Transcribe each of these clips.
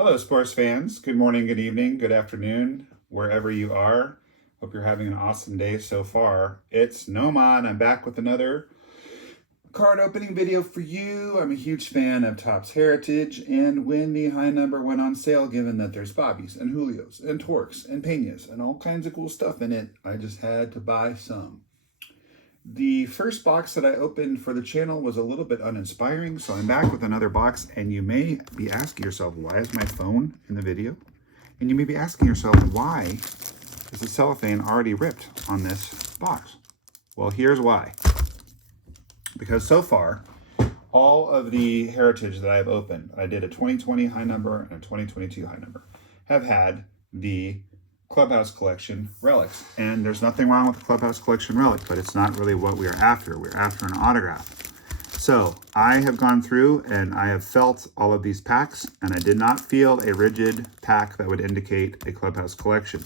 Hello, sports fans. Good morning, good evening, good afternoon, wherever you are. Hope you're having an awesome day so far. It's Noman. I'm back with another card opening video for you. I'm a huge fan of Topps Heritage, and when the high number went on sale, given that there's Bobbies and Julios and Torques and Peñas and all kinds of cool stuff in it, I just had to buy some. The first box that I opened for the channel was a little bit uninspiring, so I'm back with another box, and you may be asking yourself, why is my phone in the video? And you may be asking yourself, why is the cellophane already ripped on this box? Well, here's why. Because so far, all of the Heritage that I've opened, I did a 2020 high number and a 2022 high number, have had the Clubhouse Collection relics. And there's nothing wrong with the Clubhouse Collection relic, but it's not really what we're after. We're after an autograph. So I have gone through and I have felt all of these packs, and I did not feel a rigid pack that would indicate a Clubhouse Collection.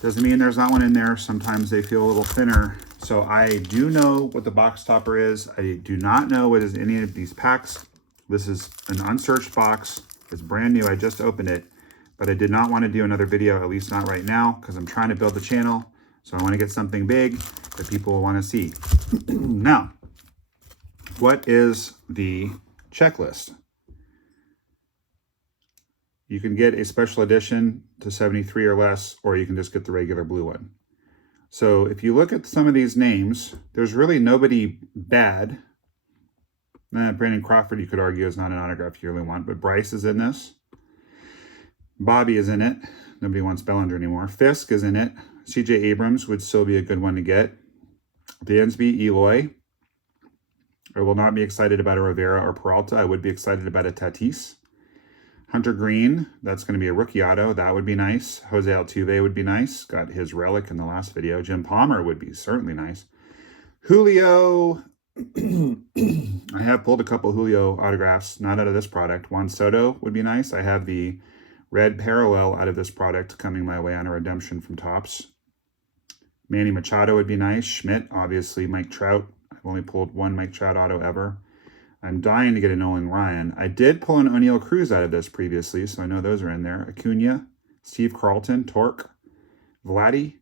Doesn't mean there's not one in there. Sometimes they feel a little thinner. So I do know what the box topper is. I do not know what is in any of these packs. This is an unsearched box. It's brand new. I just opened it. But I did not want to do another video, at least not right now, because I'm trying to build the channel. So I want to get something big that people will want to see. Now, what is the checklist? You can get a special edition to 73 or less, or you can just get the regular blue one. So if you look at some of these names, there's really nobody bad. Brandon Crawford, you could argue, is not an autograph you really want, but Bryce is in this. Bobby is in it. Nobody wants Bellinger anymore. Fisk is in it. CJ Abrams would still be a good one to get. Dansby, Eloy. I will not be excited about a Rivera or Peralta. I would be excited about a Tatis. Hunter Green, that's going to be a rookie auto. That would be nice. Jose Altuve would be nice. Got his relic in the last video. Jim Palmer would be certainly nice. Julio. I have pulled a couple Julio autographs, not out of this product. Juan Soto would be nice. I have the red parallel out of this product coming my way on a redemption from Topps. Manny Machado would be nice. Schmidt, obviously. Mike Trout. I've only pulled one Mike Trout auto ever. I'm dying to get a Nolan Ryan. I did pull an O'Neill Cruz out of this previously, so I know those are in there. Acuna, Steve Carlton, Torque, Vladdy.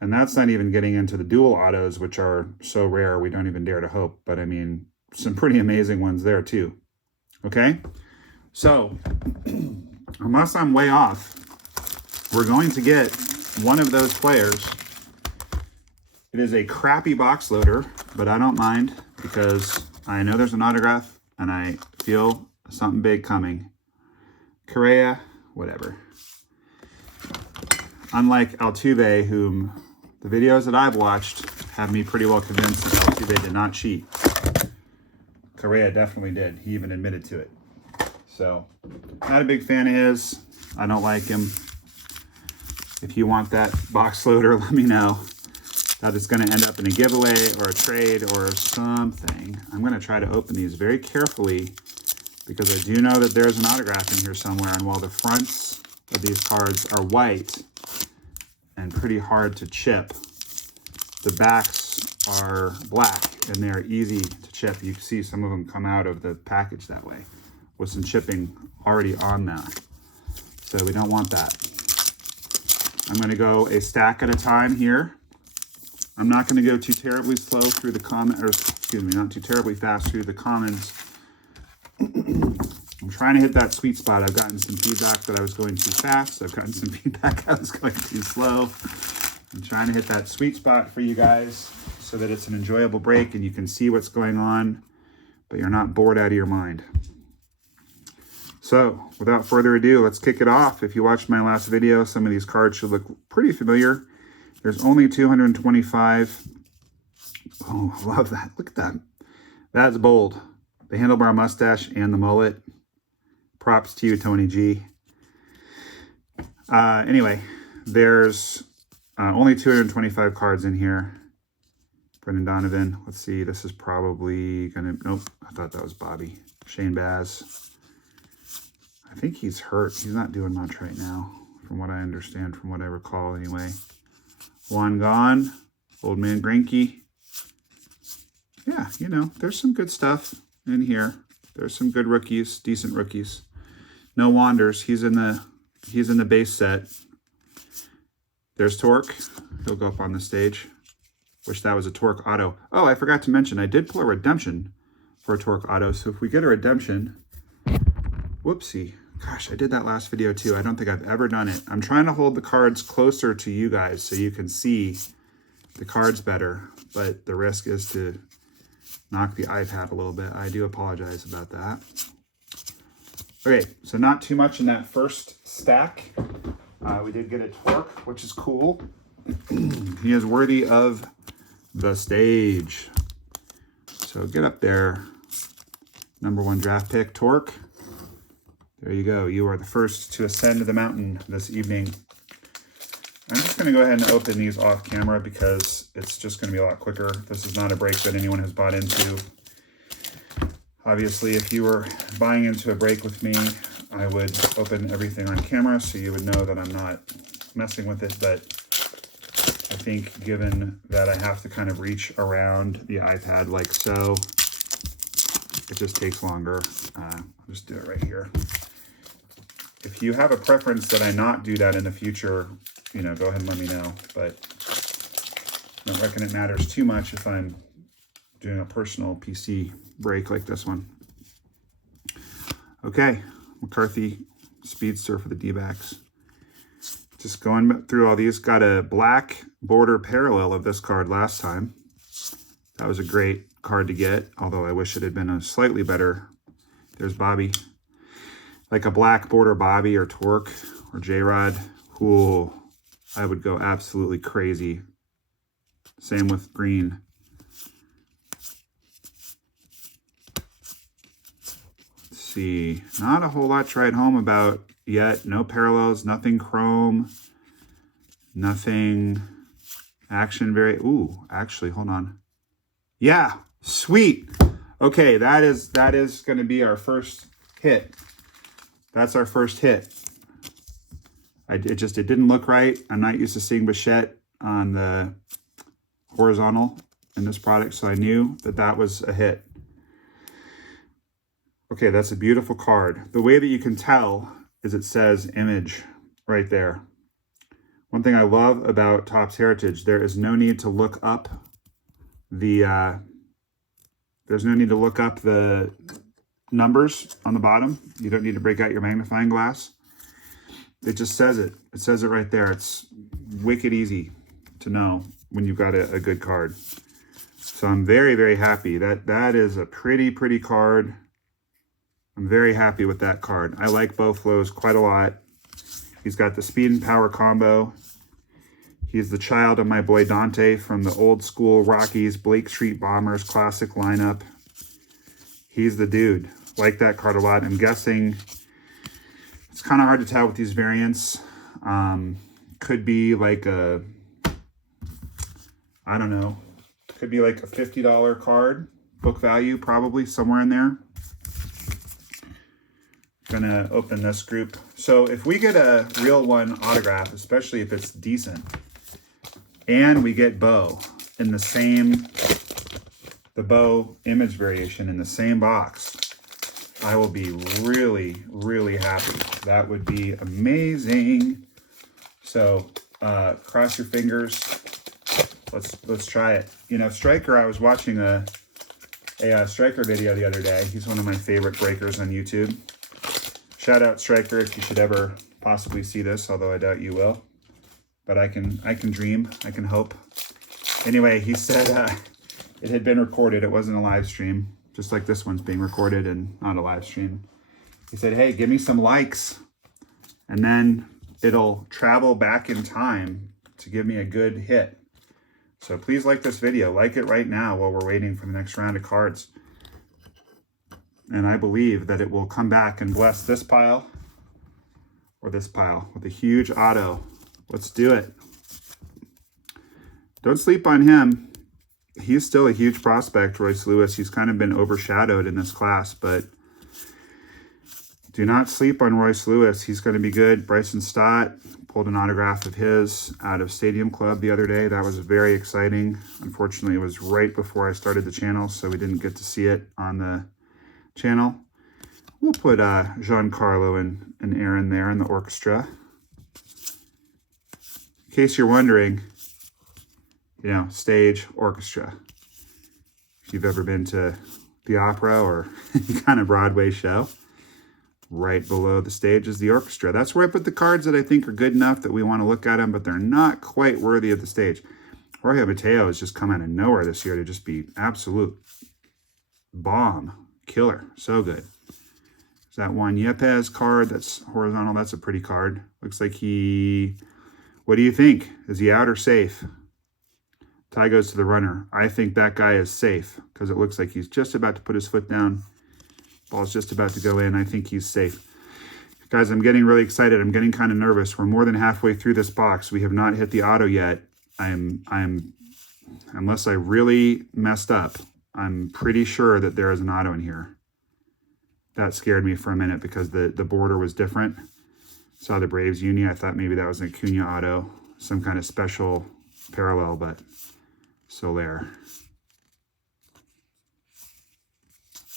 And that's not even getting into the dual autos, which are so rare we don't even dare to hope. But I mean, some pretty amazing ones there too. Okay? So, unless I'm way off, we're going to get one of those players. It is a crappy box loader, but I don't mind because I know there's an autograph and I feel something big coming. Correa, whatever. Unlike Altuve, whom the videos that I've watched have me pretty well convinced that Altuve did not cheat. Correa definitely did. He even admitted to it. So, not a big fan of his. I don't like him. If you want that box loader, let me know. That is going to end up in a giveaway or a trade or something. I'm going to try to open these very carefully because I do know that there's an autograph in here somewhere. And while the fronts of these cards are white and pretty hard to chip, the backs are black and they're easy to chip. You can see some of them come out of the package that way, with some chipping already on that. So we don't want that. I'm going to go a stack at a time here. I'm not going to go too terribly slow through the not too terribly fast through the commons. I'm trying to hit that sweet spot. I've gotten some feedback that I was going too fast. I've gotten some feedback I was going too slow. I'm trying to hit that sweet spot for you guys so that it's an enjoyable break and you can see what's going on, but you're not bored out of your mind. So, without further ado, let's kick it off. If you watched my last video, some of these cards should look pretty familiar. There's only 225. Oh, I love that. Look at that. That's bold. The handlebar mustache and the mullet. Props to you, Tony G. Anyway, there's only 225 cards in here. Brendan Donovan. Let's see. This is probably going to... Nope. I thought that was Bobby. Shane Baz. I think he's hurt. He's not doing much right now, from what I understand, from what I recall anyway. Juan Gone, Old Man Greinke. Yeah, you know, there's some good stuff in here. There's some good rookies, decent rookies. No Wanders. He's in the base set. There's Torque. He'll go up on the stage. Wish that was a Torque auto. Oh, I forgot to mention, I did pull a redemption for a Torque auto. So if we get a redemption, whoopsie. Gosh, I did that last video too. I don't think I've ever done it. I'm trying to hold the cards closer to you guys so you can see the cards better, but the risk is to knock the iPad a little bit. I do apologize about that. Okay, so not too much in that first stack. We did get a Torque, which is cool. He is worthy of the stage. So get up there. #1 draft pick, Torque. There you go. You are the first to ascend the mountain this evening. I'm just going to go ahead and open these off camera because it's just going to be a lot quicker. This is not a break that anyone has bought into. Obviously, if you were buying into a break with me, I would open everything on camera so you would know that I'm not messing with it. But I think given that I have to kind of reach around the iPad like so, it just takes longer. I'll just do it right here. If you have a preference that I not do that in the future, you know, go ahead and let me know. But I don't reckon it matters too much if I'm doing a personal PC break like this one. Okay, McCarthy Speedster for the D-backs. Just going through all these. Got a black border parallel of this card last time. That was a great card to get, although I wish it had been a slightly better. There's Bobby. Like a black border Bobby or Torque or J-Rod. Ooh, I would go absolutely crazy. Same with green. Let's see. Not a whole lot to write home about yet. No parallels, nothing chrome, nothing action very. Ooh, actually, hold on. Yeah, sweet. Okay, that is going to be our first hit. That's our first hit. It didn't look right. I'm not used to seeing Bichette on the horizontal in this product, so I knew that that was a hit. Okay, that's a beautiful card. The way that you can tell is it says image right there. One thing I love about Topps Heritage, there is no need to look up the numbers on the bottom. You don't need to break out your magnifying glass. It just says it. It says it right there. It's wicked easy to know when you've got a good card. So I'm very, very happy. That is a pretty card. I'm very happy with that card. I like Bo Flows quite a lot. He's got the speed and power combo. He's the child of my boy Dante from the old school Rockies, Blake Street Bombers classic lineup. He's the dude. Like that card a lot. I'm guessing it's kind of hard to tell with these variants. Could be like a, I don't know, could be like a $50 card, book value probably somewhere in there. Gonna open this group. So if we get a real one autograph, especially if it's decent, and we get Bo in the Bo image variation in the same box, I will be really happy. That would be amazing. So cross your fingers. Let's try it. You know, Striker, I was watching a Striker video the other day. He's one of my favorite breakers on YouTube. Shout out Striker if you should ever possibly see this, although I doubt you will. But I can dream, I can hope. Anyway, he said it had been recorded. It wasn't a live stream, just like this one's being recorded and not a live stream. He said, hey, give me some likes, and then it'll travel back in time to give me a good hit. So please like this video. Like it right now while we're waiting for the next round of cards. And I believe that it will come back and bless this pile or this pile with a huge auto. Let's do it. Don't sleep on him. He's still a huge prospect, Royce Lewis. He's kind of been overshadowed in this class, but do not sleep on Royce Lewis. He's going to be good. Bryson Stott pulled an autograph of his out of Stadium Club the other day. That was very exciting. Unfortunately, it was right before I started the channel, so we didn't get to see it on the channel. We'll put Giancarlo and Aaron there in the orchestra. In case you're wondering, you know, stage, orchestra. If you've ever been to the opera or any kind of Broadway show, right below the stage is the orchestra. That's where I put the cards that I think are good enough that we want to look at them, but they're not quite worthy of the stage. Jorge Mateo has just come out of nowhere this year to just be absolute bomb, killer, so good. Is that Juan Yepes card that's horizontal? That's a pretty card. Looks like he, what do you think? Is he out or safe? Tie goes to the runner. I think that guy is safe because it looks like he's just about to put his foot down. Ball's just about to go in. I think he's safe. Guys, I'm getting really excited. I'm getting kind of nervous. We're more than halfway through this box. We have not hit the auto yet. Unless I really messed up, I'm pretty sure that there is an auto in here. That scared me for a minute because the border was different. Saw the Braves uni. I thought maybe that was an Acuna auto, some kind of special parallel, but Soler.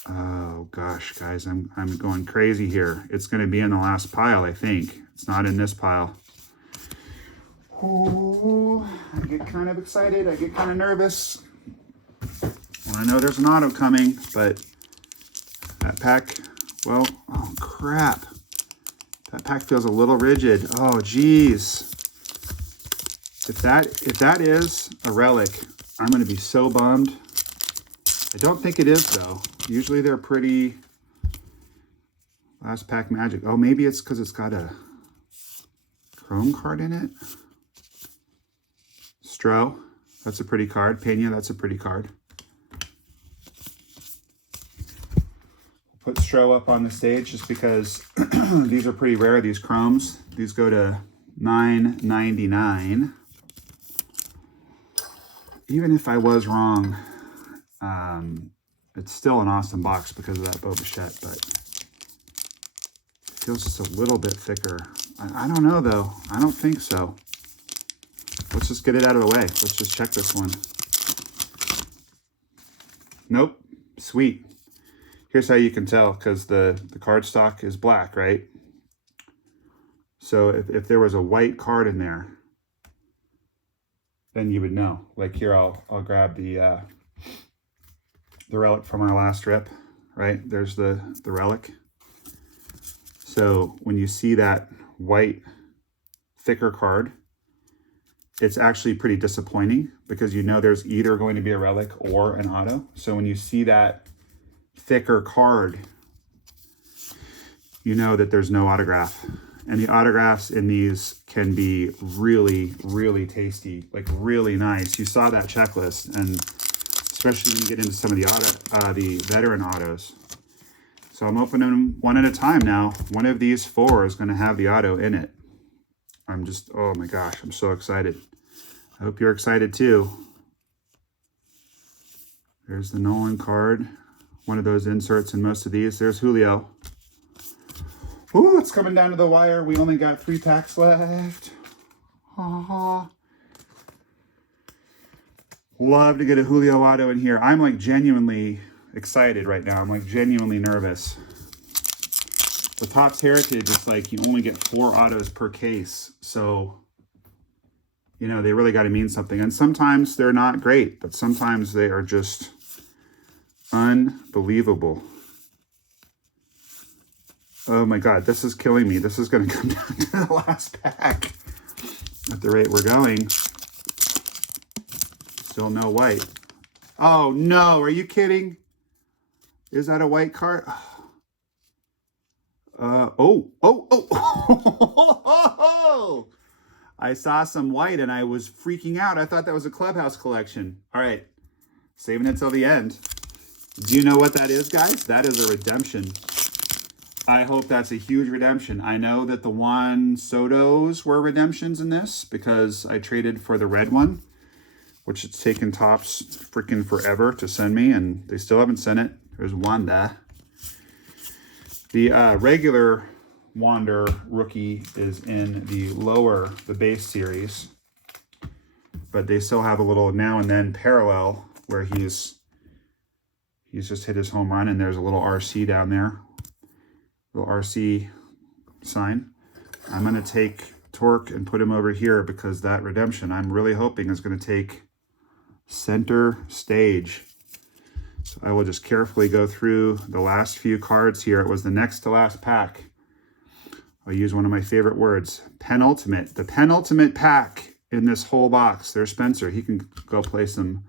Oh gosh, guys, I'm going crazy here. It's going to be in the last pile, I think. It's not in this pile. Oh, I get kind of excited. I get kind of nervous. And I know there's an auto coming, but that pack, well, oh crap. That pack feels a little rigid. Oh geez. If that is a relic, I'm going to be so bummed. I don't think it is though. Usually they're pretty last pack magic. Oh, maybe it's because it's got a chrome card in it. Stroh, that's a pretty card. Pena, that's a pretty card. Put Stroh up on the stage just because these are pretty rare, these chromes. These go to $9.99. Even if I was wrong, it's still an awesome box because of that Bo Bichette, but it feels just a little bit thicker. I don't know though. I don't think so. Let's just get it out of the way. Let's just check this one. Nope. Sweet. Here's how you can tell, because the cardstock is black, right? So if there was a white card in there, then you would know. Like here, I'll grab the relic from our last rip, right? There's the relic. So when you see that white, thicker card, it's actually pretty disappointing because you know there's either going to be a relic or an auto. So when you see that thicker card, you know that there's no autograph. And the autographs in these can be really, really tasty, like really nice. You saw that checklist, and especially when you get into some of the veteran autos. So I'm opening them one at a time now. One of these four is going to have the auto in it. I'm just, oh my gosh, I'm so excited. I hope you're excited too. There's the Nolan card. One of those inserts in most of these. There's Julio. Ooh, it's coming down to the wire. We only got 3 packs left. Aww. Love to get a Julio auto in here. I'm like genuinely excited right now. I'm like genuinely nervous. The Topps Heritage is like you only get 4 autos per case. So, you know, they really got to mean something. And sometimes they're not great, but sometimes they are just unbelievable. Oh my God, this is killing me. This is going to come down to the last pack at the rate we're going. Still no white. Oh no, are you kidding? Is that a white card? Oh. I saw some white and I was freaking out. I thought that was a Clubhouse collection. All right, saving it till the end. Do you know what that is, guys? That is a redemption. I hope that's a huge redemption. I know that the Juan Sotos were redemptions in this because I traded for the red one, which it's taken Topps freaking forever to send me, and they still haven't sent it. There's Wanda. The regular Wander rookie is in the base series, but they still have a little now and then parallel where he's just hit his home run, and there's a little RC down there. little RC sign. I'm going to take Torque and put him over here because that redemption I'm really hoping is going to take center stage. So I will just carefully go through the last few cards here. It was the next to last pack. I'll use one of my favorite words, penultimate. The penultimate pack in this whole box. There's Spencer. He can go play some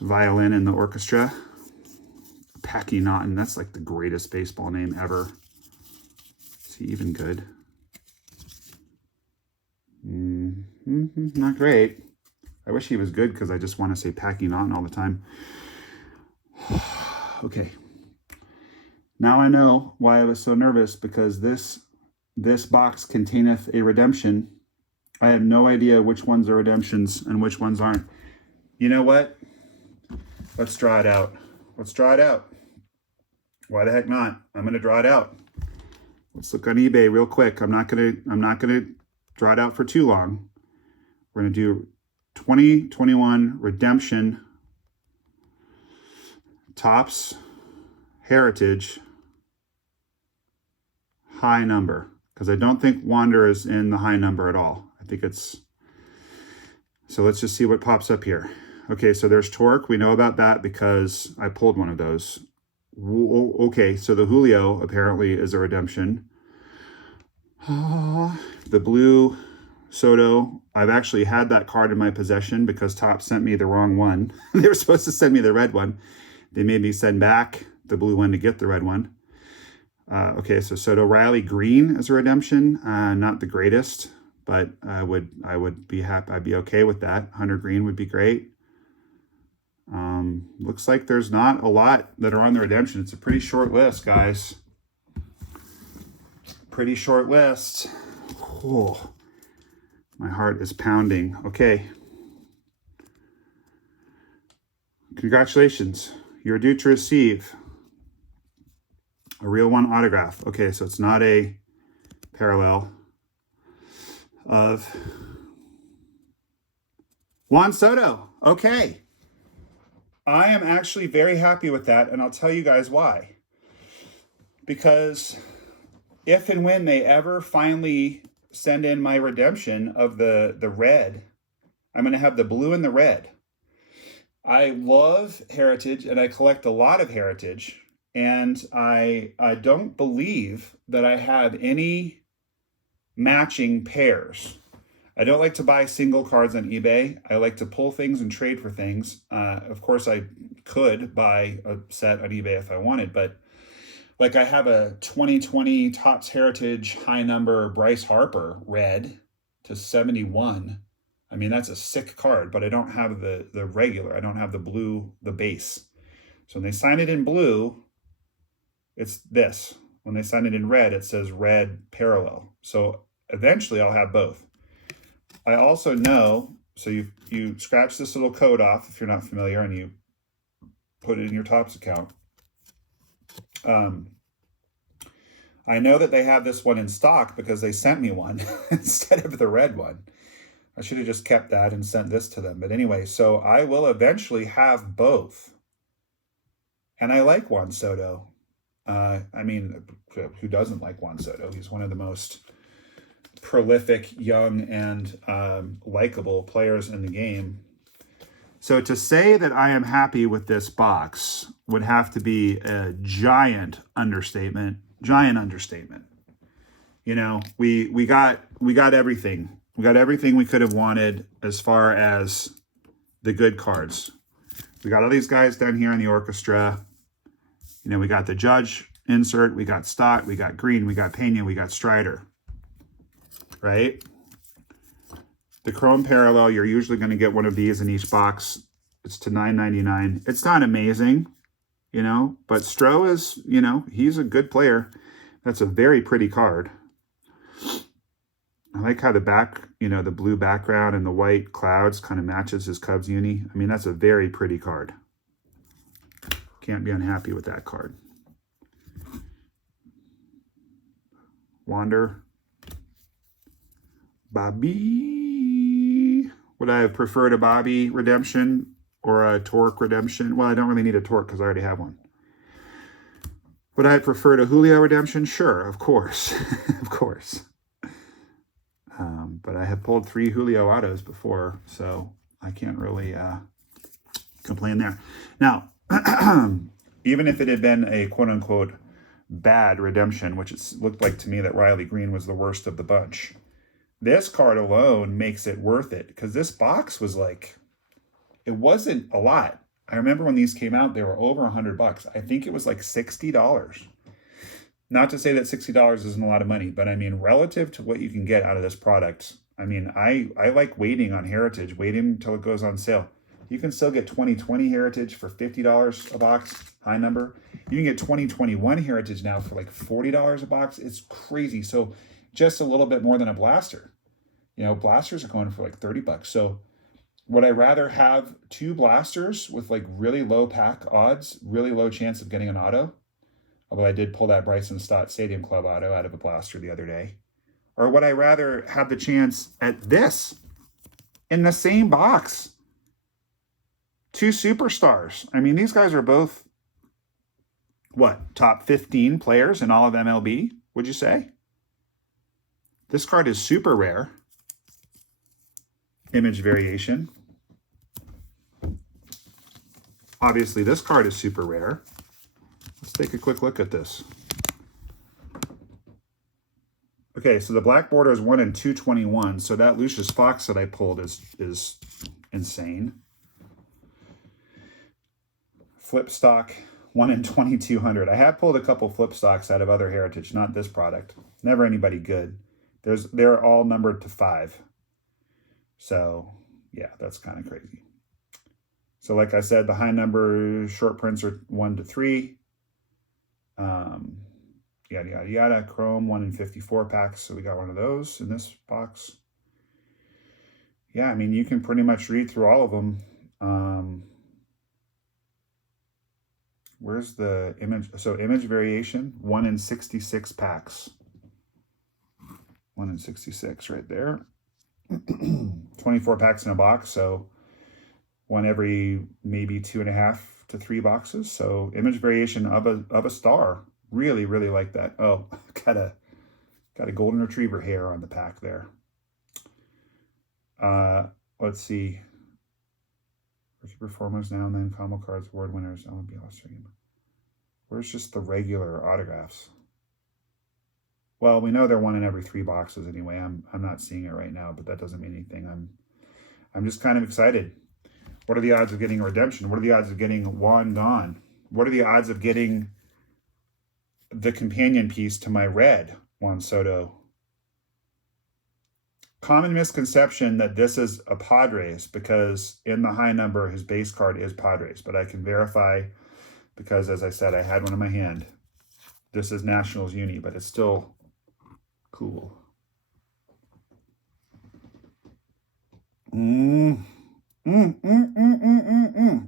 violin in the orchestra. Packy Naughton. That's like the greatest baseball name ever. Is he even good? Not great. I wish he was good because I just want to say Packy Naughton all the time. Okay. Now I know why I was so nervous, because this box containeth a redemption. I have no idea which ones are redemptions and which ones aren't. You know what? Let's draw it out. Let's draw it out. Why the heck not? I'm going to draw it out. Let's look on eBay real quick. I'm not going to draw it out for too long. We're going to do 2021 redemption Topps Heritage high number, because I don't think Wander is in the high number at all. I think it's, so let's just see what pops up here. Okay, so there's Torque. We know about that because I pulled one of those. Okay, so the Julio apparently is a redemption. The blue Soto, I've actually had that card in my possession because Topps sent me the wrong one. They were supposed to send me the red one. They made me send back the blue one to get the red one. Okay, so Soto. Riley green is a redemption. Not the greatest, but I would be happy. I'd be okay with that. Hunter Green would be great. Looks like there's not a lot that are on the redemption. It's a pretty short list, guys. Pretty short list. Oh, my heart is pounding. Okay. Congratulations. You're due to receive a real one autograph. Okay, so it's not a parallel of Juan Soto. Okay. I am actually very happy with that, and I'll tell you guys why. Because if and when they ever finally send in my redemption of the red, I'm going to have the blue and the red. I love Heritage, and I collect a lot of Heritage, and I don't believe that I have any matching pairs. I don't like to buy single cards on eBay. I like to pull things and trade for things. Of course, I could buy a set on eBay if I wanted, but like I have a 2020 Topps Heritage high number Bryce Harper red to 71. I mean, that's a sick card, but I don't have the regular. I don't have the blue, the base. So when they sign it in blue, it's this. When they sign it in red, it says red parallel. So eventually I'll have both. I also know, so you scratch this little code off if you're not familiar, and you put it in your Topps account. I know that they have this one in stock because they sent me one instead of the red one. I should have just kept that and sent this to them. But anyway, so I will eventually have both. And I like Juan Soto. I mean, who doesn't like Juan Soto? He's one of the most prolific, young, and likable players in the game. So to say that I am happy with this box would have to be a giant understatement. Giant understatement. You know, we got everything. We got everything we could have wanted as far as the good cards. We got all these guys down here in the orchestra. You know, we got the Judge insert, we got Stott, we got Green, we got Pena, we got Strider. Right? The Chrome Parallel, you're usually going to get one of these in each box. It's to $9.99. It's not amazing, you know, but Stroh is, you know, he's a good player. That's a very pretty card. I like how the back, you know, the blue background and the white clouds kind of matches his Cubs uni. I mean, that's a very pretty card. Can't be unhappy with that card. Wander. Bobby. Would I have preferred a Bobby redemption or a Torque redemption? Well, I don't really need a Torque because I already have one. Would I prefer to Julio redemption? Sure, of course, of course. But I have pulled 3 Julio autos before, so I can't really complain there. Now, even if it had been a quote-unquote bad redemption, which it looked like to me that Riley Green was the worst of the bunch, this card alone makes it worth it, because this box was like, it wasn't a lot. I remember when these came out, they were over $100. I think it was like $60. Not to say that $60 isn't a lot of money, but I mean, relative to what you can get out of this product, I mean, I like waiting on Heritage, waiting until it goes on sale. You can still get 2020 Heritage for $50 a box, high number. You can get 2021 Heritage now for like $40 a box. It's crazy. So just a little bit more than a blaster. You know, blasters are going for like $30. So would I rather have 2 blasters with like really low pack odds, really low chance of getting an auto? Although I did pull that Bryson Stott Stadium Club auto out of a blaster the other day. Or would I rather have the chance at this in the same box? 2 superstars. I mean, these guys are both, what, top 15 players in all of MLB, would you say? This card is super rare. Image variation. Obviously, this card is super rare. Let's take a quick look at this. Okay, so the black border is 1 in 221. So that Lucius Fox that I pulled is insane. Flip stock, 1 in 2200. I have pulled a couple flip stocks out of other Heritage, not this product. Never anybody good. They're all numbered to 5. So yeah, that's kind of crazy. So like I said, the high number short prints are 1 to 3. Yada, yada, yada. Chrome, 1 in 54 packs. So we got one of those in this box. Yeah, I mean, you can pretty much read through all of them. Where's the image? So image variation, 1 in 66 packs. 1 in 66 right there. 24 packs in a box. So 1 every maybe 2.5 to 3 boxes. So image variation of a star. Really, really like that. Oh, got a golden retriever hair on the pack there. Let's see. Rookie performers now and then, combo cards, award winners, LMB All-Stream. Where's just the regular autographs? Well, we know they're 1 in every 3 boxes anyway. I'm not seeing it right now, but that doesn't mean anything. I'm just kind of excited. What are the odds of getting a redemption? What are the odds of getting Juan gone? What are the odds of getting the companion piece to my red Juan Soto? Common misconception that this is a Padres, because in the high number, his base card is Padres, but I can verify because, as I said, I had one in my hand. This is Nationals Uni, but it's still cool.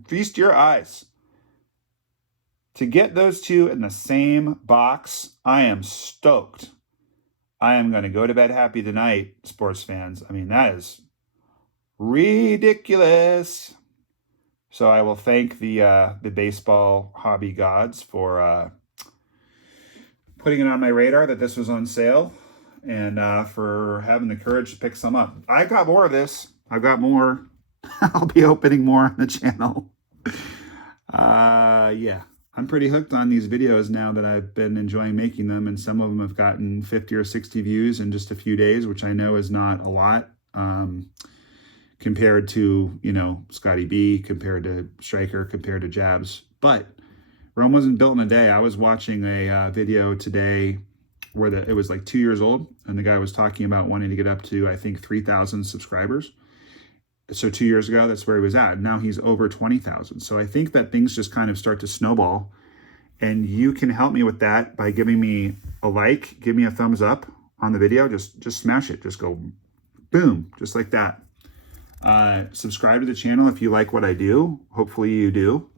Feast your eyes. To get those 2 in the same box, I am stoked. I am going to go to bed happy tonight, sports fans. I mean, that is ridiculous. So I will thank the baseball hobby gods for putting it on my radar that this was on sale, and for having the courage to pick some up. I got more of this. I've got more. I'll be opening more on the channel. Yeah. I'm pretty hooked on these videos now that I've been enjoying making them, and some of them have gotten 50 or 60 views in just a few days, which I know is not a lot compared to, you know, Scotty B, compared to Striker, compared to Jabs. But Rome wasn't built in a day. I was watching a video today where it was like 2 years old, and the guy was talking about wanting to get up to, I think, 3,000 subscribers. So 2 years ago, that's where he was at. Now he's over 20,000. So I think that things just kind of start to snowball. And you can help me with that by giving me a like, give me a thumbs up on the video. Just smash it. Just go boom, just like that. Subscribe to the channel if you like what I do. Hopefully you do.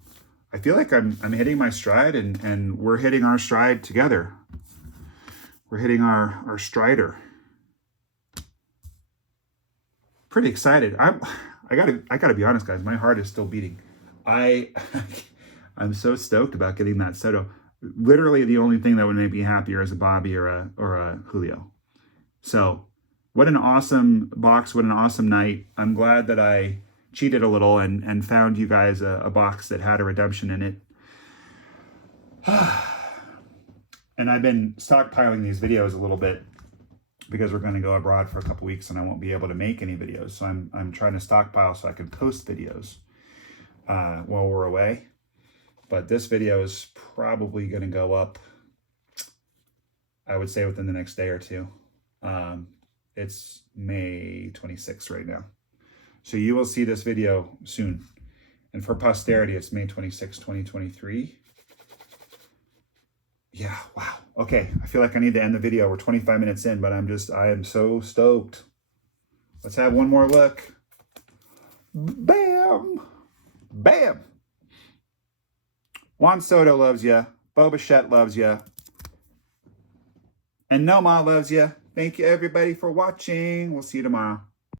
I feel like I'm hitting my stride, and we're hitting our stride together. We're hitting our strider. Pretty excited. I gotta be honest, guys. My heart is still beating. I'm so stoked about getting that Soto. literally the only thing that would make me happier is a Bobby or a Julio. So what an awesome box. What an awesome night. I'm glad that I cheated a little and found you guys a box that had a redemption in it. And I've been stockpiling these videos a little bit because we're going to go abroad for a couple weeks and I won't be able to make any videos. So I'm trying to stockpile so I can post videos while we're away. But this video is probably going to go up, I would say, within the next day or two. It's May 26th right now. So you will see this video soon. And for posterity, it's May 26, 2023. Yeah, wow. Okay, I feel like I need to end the video. We're 25 minutes in, but I am so stoked. Let's have one more look. Bam! Bam! Juan Soto loves you. Bo Bichette loves you. And Noma loves you. Thank you, everybody, for watching. We'll see you tomorrow.